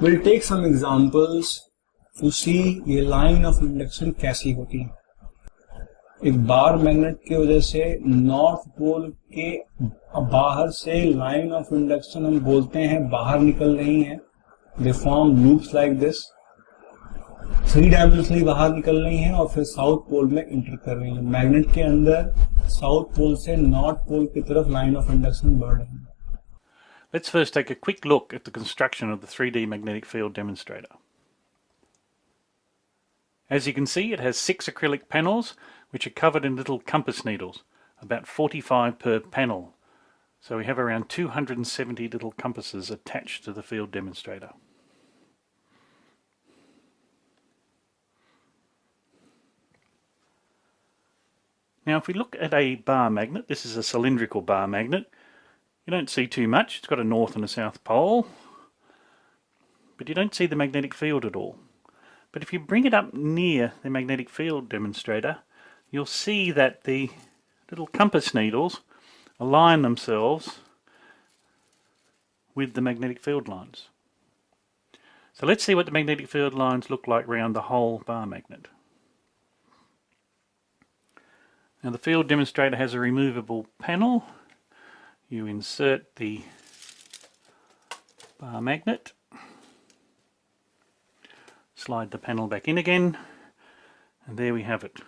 We'll take some examples to see ये line of induction कैसी होती है। एक बार मैग्नेट की वजह से नॉर्थ पोल के बाहर से लाइन ऑफ इंडक्शन हम बोलते हैं बाहर निकल रही हैं। They form loops like this, 3 डायमेंशनली बाहर निकल रही हैं और फिर साउथ पोल में इंटर कर रही हैं। मैग्नेट के अंदर साउथ पोल से नॉर्थ पोल की तरफ लाइन ऑफ इंडक्शन बढ़ रही है। Let's first take a quick look at the construction of the 3D magnetic field demonstrator. As you can see, it has 6 acrylic panels which are covered in little compass needles, about 45 per panel. So we have around 270 little compasses attached to the field demonstrator. Now if we look at a bar magnet, this is a cylindrical bar magnet. You don't see too much. It's got a north and a south pole, but you don't see the magnetic field at all. But if you bring it up near the magnetic field demonstrator, you'll see that the little compass needles align themselves with the magnetic field lines. So let's see what the magnetic field lines look like around the whole bar magnet. Now the field demonstrator has a removable panel. You insert the bar magnet, slide the panel back in again, and there we have it.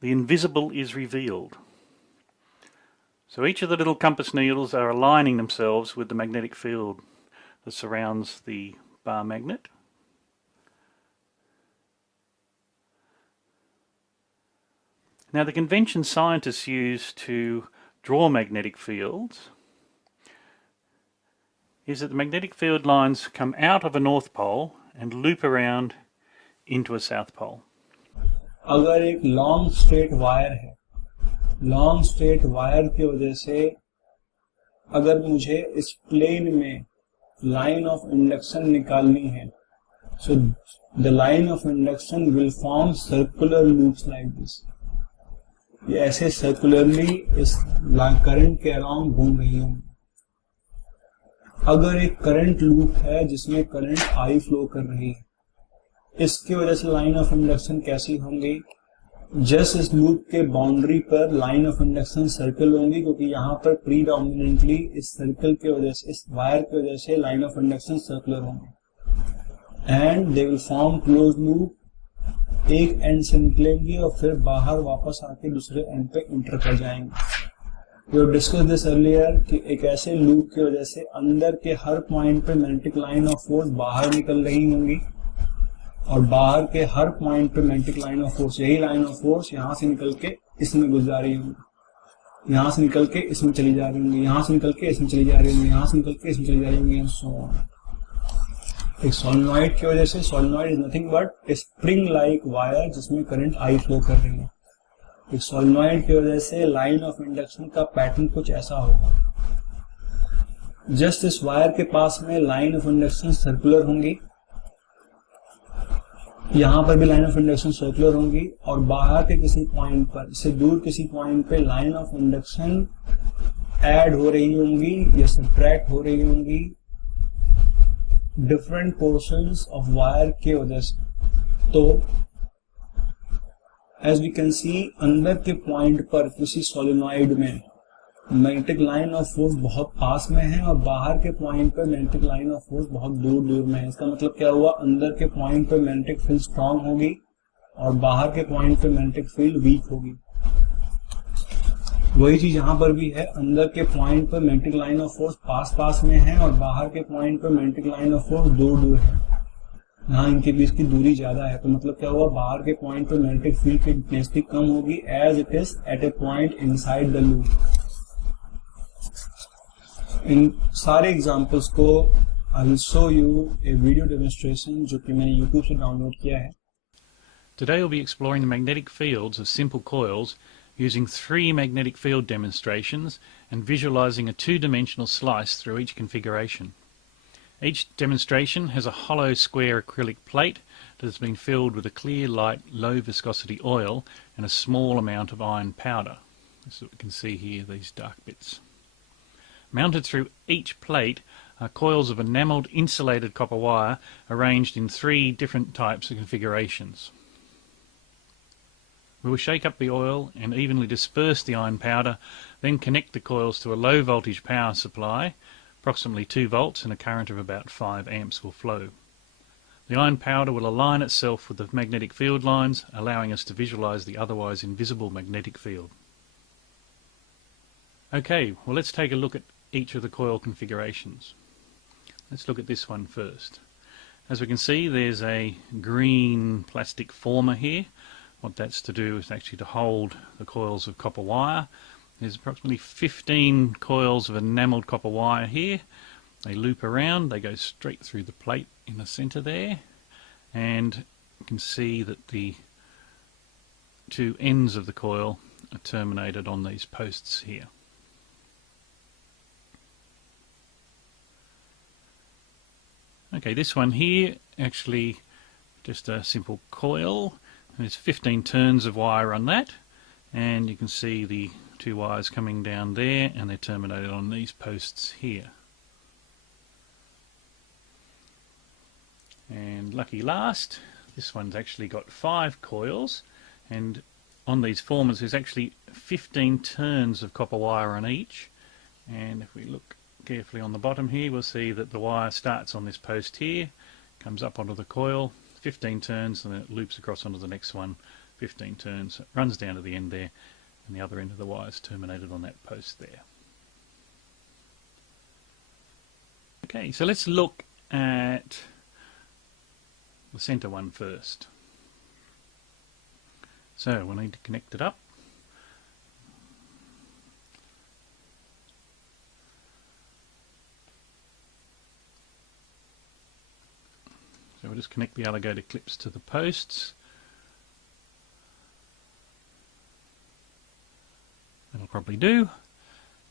The invisible is revealed. So each of the little compass needles are aligning themselves with the magnetic field that surrounds the bar magnet. Now the convention scientists use to draw magnetic fields is that the magnetic field lines come out of a north pole and loop around into a south pole. अगर एक long straight wire है, long straight wire की वजह से अगर मुझे इस प्लेन में लाइन ऑफ इंडक्शन निकालनी है, so the line of induction will form circular loops like this. ये ऐसे सर्कुलरली इस करंट के अराउंड घूम रही होंगी। अगर एक करंट लूप है जिसमें करंट आई फ्लो कर रही है, इसकी वजह से लाइन ऑफ इंडक्शन कैसी होंगी? जस्ट इस लूप के बाउंड्री पर लाइन ऑफ इंडक्शन सर्कल होंगी, क्योंकि यहाँ पर प्रीडोमिनेंटली इस सर्कल के वजह से, इस वायर की वजह से लाइन ऑफ इंडक्शन सर्कुलर होंगे and they will form close loop. एक एंड से निकलेंगी और फिर बाहर वापस आके दूसरे एंड पे इंटर कर जाएंगे। वी डिस्कस दिस अर्लियर कि एक ऐसे लूप की वजह से अंदर के हर पॉइंट पे मैग्नेटिक लाइन ऑफ फोर्स बाहर निकल रही होंगी और बाहर के हर पॉइंट पे मैग्नेटिक लाइन ऑफ फोर्स, यही लाइन ऑफ फोर्स यहाँ से निकल के इसमें घुस जा रही होंगी, यहाँ से निकल के इसमें चली जा रही होंगी, यहाँ से निकल के इसमें चली जा रही होंगी, यहाँ से निकल के इसमें चली जा रही होंगी एंड सो ऑन। एक सोलेनॉइड की वजह से, solenoid is nothing but A spring like wire जिसमें करंट आई फ्लो कर रही है। एक सोलेनॉइड की वजह से लाइन ऑफ इंडक्शन का पैटर्न कुछ ऐसा होगा। जस्ट इस वायर के पास में लाइन ऑफ इंडक्शन सर्कुलर होंगी, यहाँ पर भी लाइन ऑफ इंडक्शन सर्कुलर होंगी और बाहर के किसी पॉइंट पर, इससे दूर किसी पॉइंट पे लाइन ऑफ इंडक्शन ऐड हो रही होंगी या सब्ट्रैक्ट हो रही होंगी डिफरेंट पोर्शंस ऑफ वायर के वजह से। तो एज वी कैन सी, अंदर के पॉइंट पर किसी सोलेनॉइड में मैग्नेटिक लाइन ऑफ फोर्स बहुत पास में है और बाहर के पॉइंट पर मैग्नेटिक लाइन ऑफ फोर्स बहुत दूर दूर में है। इसका मतलब क्या हुआ? अंदर के पॉइंट पर मैग्नेटिक फील्ड स्ट्रांग होगी और बाहर के पॉइंट पर मैग्नेटिक फील्ड वीक होगी। वही चीज यहाँ पर भी है, अंदर के पॉइंट पर magnetic line of force pass पास में है और बाहर के पॉइंट पर मैग्नेटिक लाइन ऑफ फोर्स दूर दूर है। यहाँ इनके बीच की दूरी ज्यादा है, तो मतलब क्या हुआ? बाहर के पॉइंट पर मैग्नेटिक फील्ड की इंटेंसिटी कम होगी as it is at a point inside the loop. इन सारे एग्जांपल्स को I will show you a video demonstration जो कि मैंने YouTube से डाउनलोड किया है। Today we'll be exploring the magnetic fields of simple coils using 3 magnetic field demonstrations and visualizing a 2-dimensional slice through each configuration. Each demonstration has a hollow square acrylic plate that has been filled with a clear, light, low viscosity oil and a small amount of iron powder. This is what we can see here, these dark bits. Mounted through each plate are coils of enamelled insulated copper wire arranged in 3 different types of configurations. We will shake up the oil and evenly disperse the iron powder, then connect the coils to a low voltage power supply. Approximately 2 volts and a current of about 5 amps will flow. The iron powder will align itself with the magnetic field lines, allowing us to visualize the otherwise invisible magnetic field. Okay, well, let's take a look at each of the coil configurations. Let's look at this one first. As we can see, there's a green plastic former here. What that's to do is actually to hold the coils of copper wire. There's approximately 15 coils of enamelled copper wire here. They loop around, they go straight through the plate in the centre there, and you can see that the 2 ends of the coil are terminated on these posts here. Okay, this one here, actually just a simple coil. There's 15 turns of wire on that, and you can see the 2 wires coming down there, and they're terminated on these posts here. And lucky last, this one's actually got 5 coils, and on these formers there's actually 15 turns of copper wire on each. And if we look carefully on the bottom here, we'll see that the wire starts on this post here, comes up onto the coil, 15 turns, and then it loops across onto the next one, 15 turns, it runs down to the end there, and the other end of the wire is terminated on that post there. Okay, so let's look at the centre one first. So we'll need to connect it up. So we'll just connect the alligator clips to the posts. That'll probably do,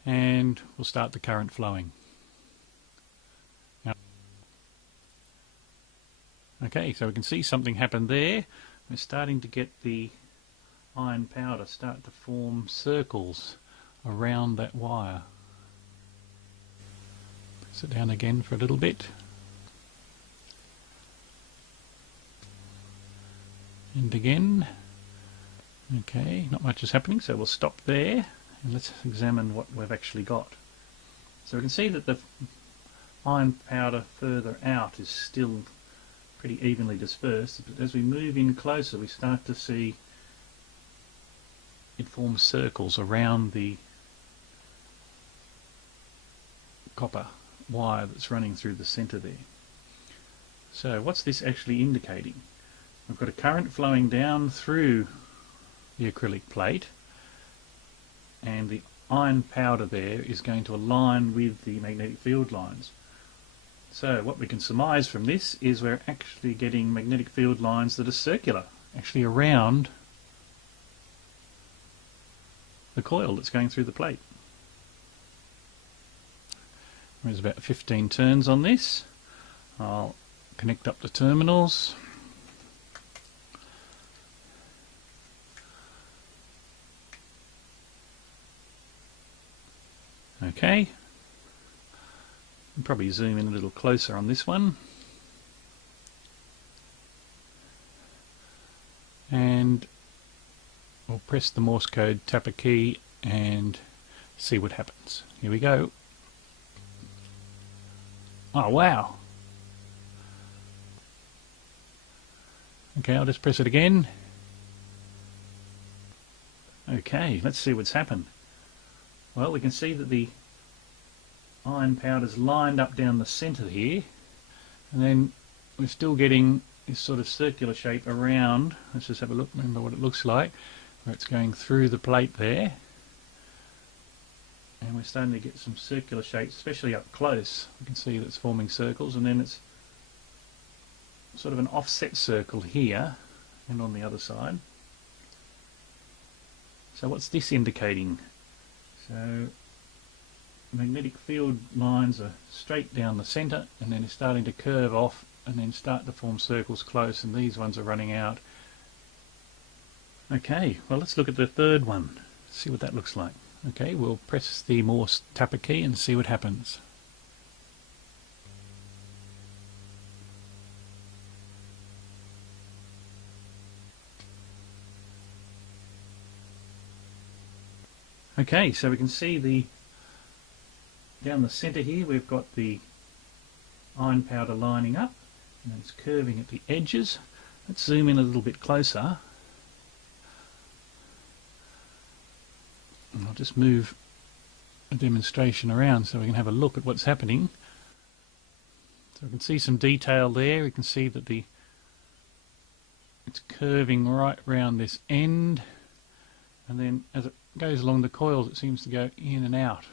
and we'll start the current flowing. Now, okay, so we can see something happen there. We're starting to get the iron powder start to form circles around that wire. Sit down again for a little bit. And again. Okay, not much is happening, so we'll stop there and let's examine what we've actually got. So we can see that the iron powder further out is still pretty evenly dispersed, but as we move in closer we start to see it forms circles around the copper wire that's running through the centre there. So what's this actually indicating? We've got a current flowing down through the acrylic plate, and the iron powder there is going to align with the magnetic field lines. So what we can surmise from this is we're actually getting magnetic field lines that are circular, actually around the coil that's going through the plate. There's about 15 turns on this. I'll connect up the terminals. Okay, I'll probably zoom in a little closer on this one, and we'll press the Morse code tapper key and see what happens. Here we go. Oh wow! Okay, I'll just press it again. Okay, let's see what's happened. Well, we can see that the iron powder's lined up down the centre here, and then we're still getting this sort of circular shape around. Let's just have a look, remember what it looks like, where it's going through the plate there. And we're starting to get some circular shapes, especially up close. We can see that it's forming circles, and then it's sort of an offset circle here and on the other side. So what's this indicating? So magnetic field lines are straight down the centre, and then it's starting to curve off and then start to form circles close, and these ones are running out. Okay, well, let's look at the third one, see what that looks like. Okay, we'll press the Morse tapper key and see what happens. Okay, so we can see down the centre here we've got the iron powder lining up and it's curving at the edges. Let's zoom in a little bit closer. And I'll just move a demonstration around so we can have a look at what's happening. So we can see some detail there. We can see that it's curving right round this end, and then as it goes along the coils it seems to go in and out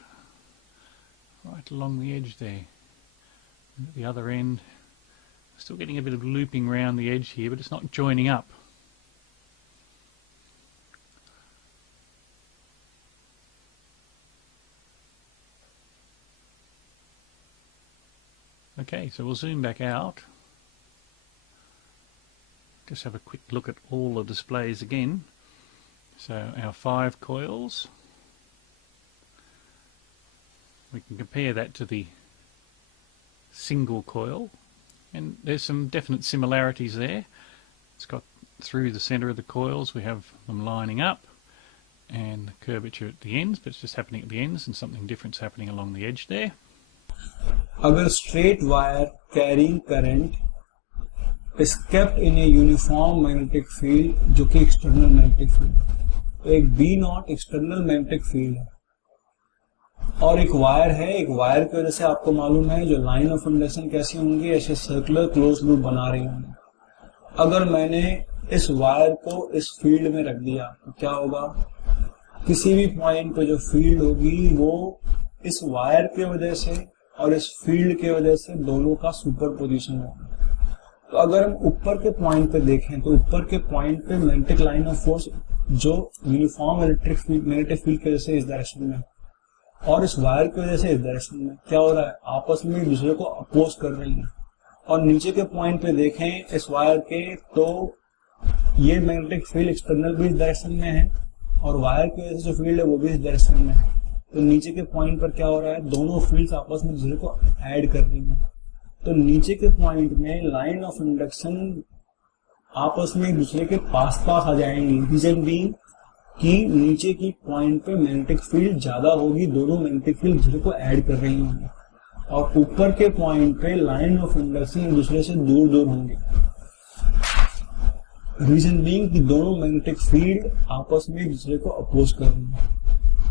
right along the edge there. And at the other end still getting a bit of looping around the edge here, but it's not joining up. Okay, so we'll zoom back out. Just have a quick look at all the displays again. So our 5 coils. We can compare that to the single coil, and there's some definite similarities there. It's got through the centre of the coils, we have them lining up, and the curvature at the ends, but it's just happening at the ends and something different's happening along the edge there. अगर straight wire carrying current is kept in a uniform magnetic field, जो कि external magnetic field, तो एक B not external magnetic field है और एक वायर है। एक वायर की वजह से आपको मालूम है जो लाइन ऑफ इंडक्शन कैसी होंगी, ऐसे सर्कुलर क्लोज लूप बना रही होंगी। अगर मैंने इस वायर को इस फील्ड में रख दिया तो क्या होगा, किसी भी पॉइंट पे जो फील्ड होगी वो इस वायर की वजह से और इस फील्ड की वजह से दोनों का सुपर पोजिशन होगा। तो अगर हम ऊपर के पॉइंट पे देखें तो ऊपर के पॉइंट पे मैग्नेटिक लाइन ऑफ फोर्स जो uniform electric field magnetic field की वजह से इस डायरेक्शन में और इस वायर की वजह से इस डायरेक्शन में क्या हो रहा है, आपस में एक दूसरे को अपोज कर रही है। और नीचे के पॉइंट पे देखें इस वायर के तो ये मैग्नेटिक फील्ड एक्सटर्नल भी इस डायरेक्शन में है और वायर की वजह से जो फील्ड है वो भी इस डायरेक्शन में है। तो नीचे के पॉइंट पर क्या हो रहा है, दोनों फील्ड्स आपस में दूसरे को ऐड कर रही हैं। तो नीचे के पॉइंट में लाइन ऑफ इंडक्शन आपस में एक दूसरे के पास पास आ जाएंगी। रीजन बीइंग कि नीचे की पॉइंट पे मैग्नेटिक फील्ड ज्यादा होगी, दोनों मैग्नेटिक फील्ड दूसरे को ऐड कर रही होंगी, और ऊपर के पॉइंट पे लाइन ऑफ इंडक्शन एक दूसरे से दूर दूर होंगे। रीजन बीइंग कि दोनों मैग्नेटिक फील्ड आपस में एक दूसरे को अपोज कर रही है।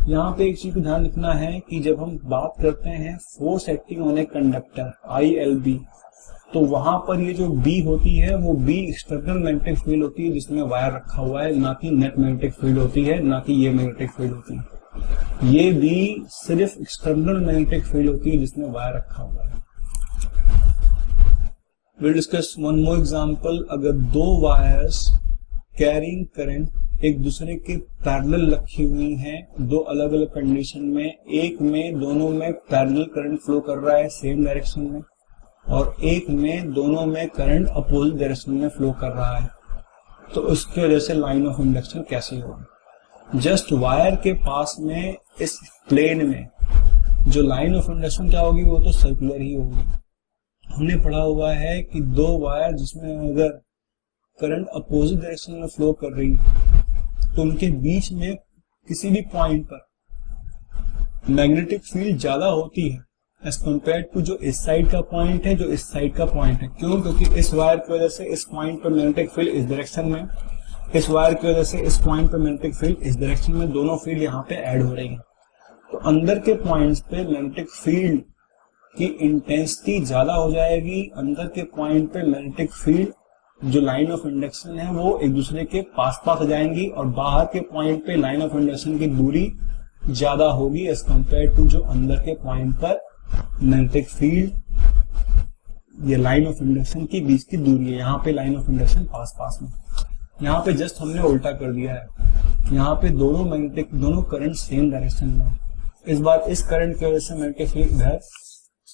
यहाँ पे एक चीज को ध्यान रखना है कि जब हम बात करते हैं force acting on a conductor ILB, तो वहां पर ये जो B होती है वो B एक्सटर्नल मैग्नेटिक फील्ड होती है जिसमें वायर रखा हुआ है, ना कि नेट मैग्नेटिक फील्ड होती है, ना कि ये मैग्नेटिक फील्ड होती है। ये B सिर्फ एक्सटर्नल मैग्नेटिक फील्ड होती है जिसमें वायर रखा हुआ है। We'll discuss one more example। अगर दो वायर्स कैरिंग करंट एक दूसरे के पैरेलल रखी हुई हैं दो अलग अलग कंडीशन में, एक में दोनों में पैरेलल करंट फ्लो कर रहा है सेम डायरेक्शन में और एक में दोनों में करंट अपोजिट डायरेक्शन में फ्लो कर रहा है, तो उसकी वजह से लाइन ऑफ इंडक्शन कैसे होगी। जस्ट वायर के पास में इस प्लेन में जो लाइन ऑफ इंडक्शन क्या होगी वो तो सर्कुलर ही होगी। हमने पढ़ा हुआ है कि दो वायर जिसमें अगर करंट अपोजिट डायरेक्शन में फ्लो कर रही है तो उनके बीच में किसी भी पॉइंट पर मैग्नेटिक फील्ड ज्यादा होती है एज कम्पेयर टू जो इस साइड का पॉइंट है जो इस साइड का पॉइंट है। क्यों? क्योंकि इस वायर की वजह से इस पॉइंट पर मैग्नेटिक फील्ड इस डायरेक्शन में, इस वायर की वजह से इस पॉइंट पर मैग्नेटिक फील्ड इस डायरेक्शन में, दोनों फील्ड यहाँ पे ऐड हो रही है। तो अंदर के पॉइंट्स पे मैग्नेटिक फील्ड की इंटेंसिटी ज्यादा हो जाएगी, अंदर के पॉइंट पे मैग्नेटिक फील्ड जो लाइन ऑफ इंडक्शन है वो एक दूसरे के पास पास आ जाएंगी और बाहर के पॉइंट पे लाइन ऑफ इंडक्शन की दूरी ज्यादा होगी एज कम्पेयर टू जो अंदर के पॉइंट पर मैग्नेटिक फील्ड ये लाइन ऑफ इंडक्शन के बीच की दूरी है। यहाँ पे लाइन ऑफ इंडक्शन पास पास में, यहाँ पे जस्ट हमने उल्टा कर दिया है। यहाँ पे दोनों करंट सेम डायरेक्शन में, इस बार इस करंट की वजह से मैग्नेटिक फील्ड इधर,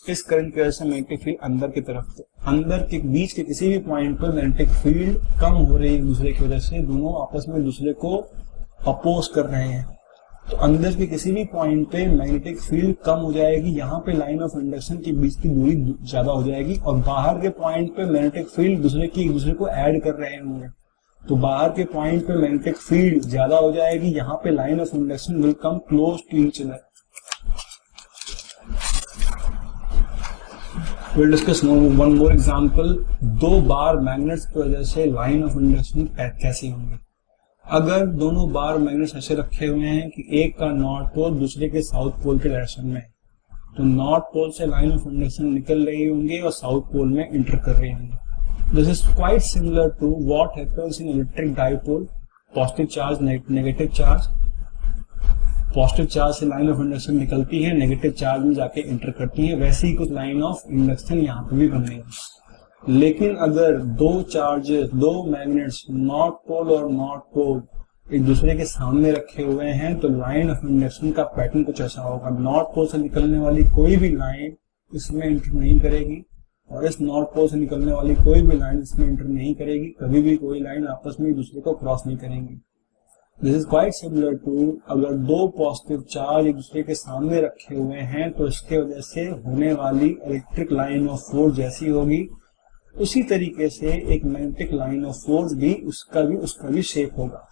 इस करंट की वजह से मैग्नेटिक फील्ड अंदर की तरफ, तो अंदर के बीच के किसी भी पॉइंट पर मैग्नेटिक फील्ड कम हो रही है एक दूसरे की वजह से, दोनों आपस में दूसरे को अपोज कर रहे हैं। तो अंदर के किसी भी पॉइंट पे मैग्नेटिक फील्ड कम हो जाएगी, यहाँ पे लाइन ऑफ इंडक्शन के बीच की दूरी ज्यादा हो जाएगी और बाहर के पॉइंट पे मैग्नेटिक फील्ड एक दूसरे को ऐड कर रहे होंगे तो बाहर के पॉइंट पे मैग्नेटिक फील्ड ज्यादा हो जाएगी, यहाँ पे line of induction will come close to each other. We'll discuss one more example। दो बार मैग्नेट्स की वजह से लाइन ऑफ इंडक्शन कैसी होंगी। अगर दोनों बार मैग्नेट्स ऐसे रखे हुए हैं कि एक का नॉर्थ पोल दूसरे के साउथ पोल के डायरेक्शन में, तो नॉर्थ पोल से लाइन ऑफ इंडक्शन निकल रही होंगी और साउथ पोल में इंटर कर रही होंगी। This is quite similar to what happens in electric dipole. Positive charge, negative charge, positive charge से लाइन ऑफ इंडक्शन निकलती है, नेगेटिव चार्ज में जाके इंटर करती है। वैसे ही कुछ लाइन ऑफ इंडक्शन यहाँ पे भी बन रही है। लेकिन अगर दो चार्जेस, दो मैग्नेट्स नॉर्थ पोल और नॉर्थ पोल एक दूसरे के सामने रखे हुए हैं, तो लाइन ऑफ इंडक्शन का पैटर्न कुछ ऐसा होगा। नॉर्थ पोल से निकलने वाली कोई भी लाइन इसमें इंटर नहीं करेगी और इस नॉर्थ पोल से निकलने वाली कोई भी लाइन इसमें इंटर नहीं करेगी। कभी भी कोई लाइन आपस में एक दूसरे को क्रॉस नहीं करेंगी। This is quite similar to, अगर दो पॉजिटिव चार्ज एक दूसरे के सामने रखे हुए हैं तो इसके वजह से होने वाली इलेक्ट्रिक लाइन ऑफ फोर्स जैसी होगी, उसी तरीके से एक मैग्नेटिक लाइन ऑफ फोर्स भी उसका भी शेप होगा।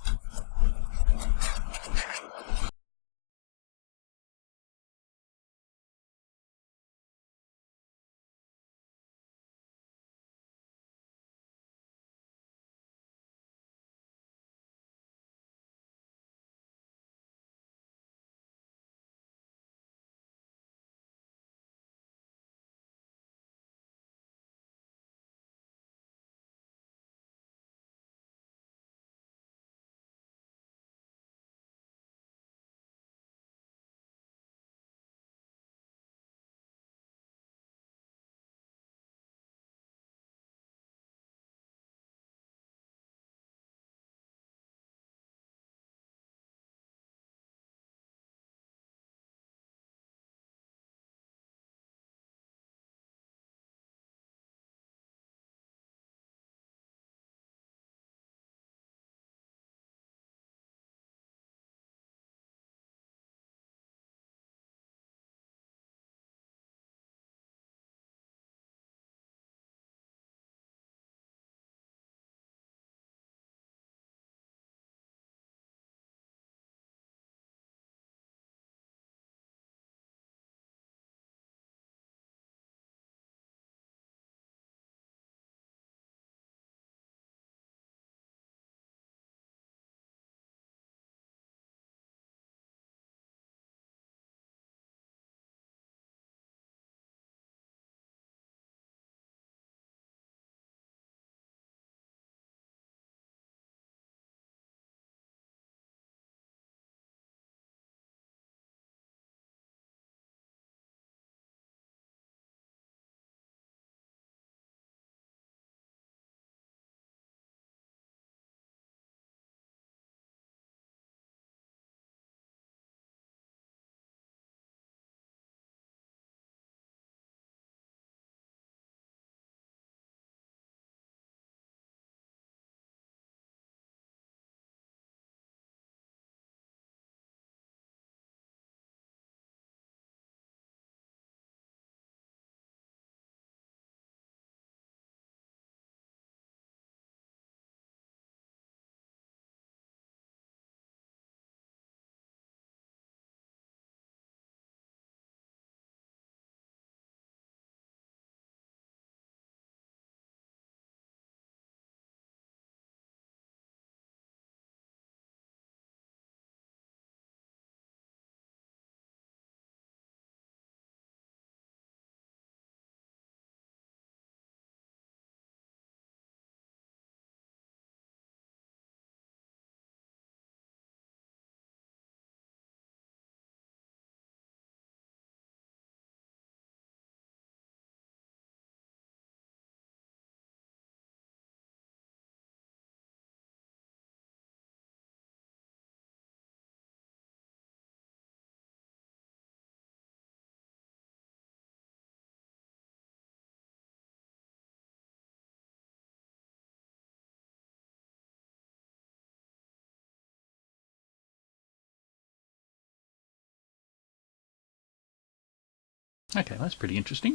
Okay, that's pretty interesting.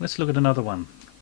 Let's look at another one.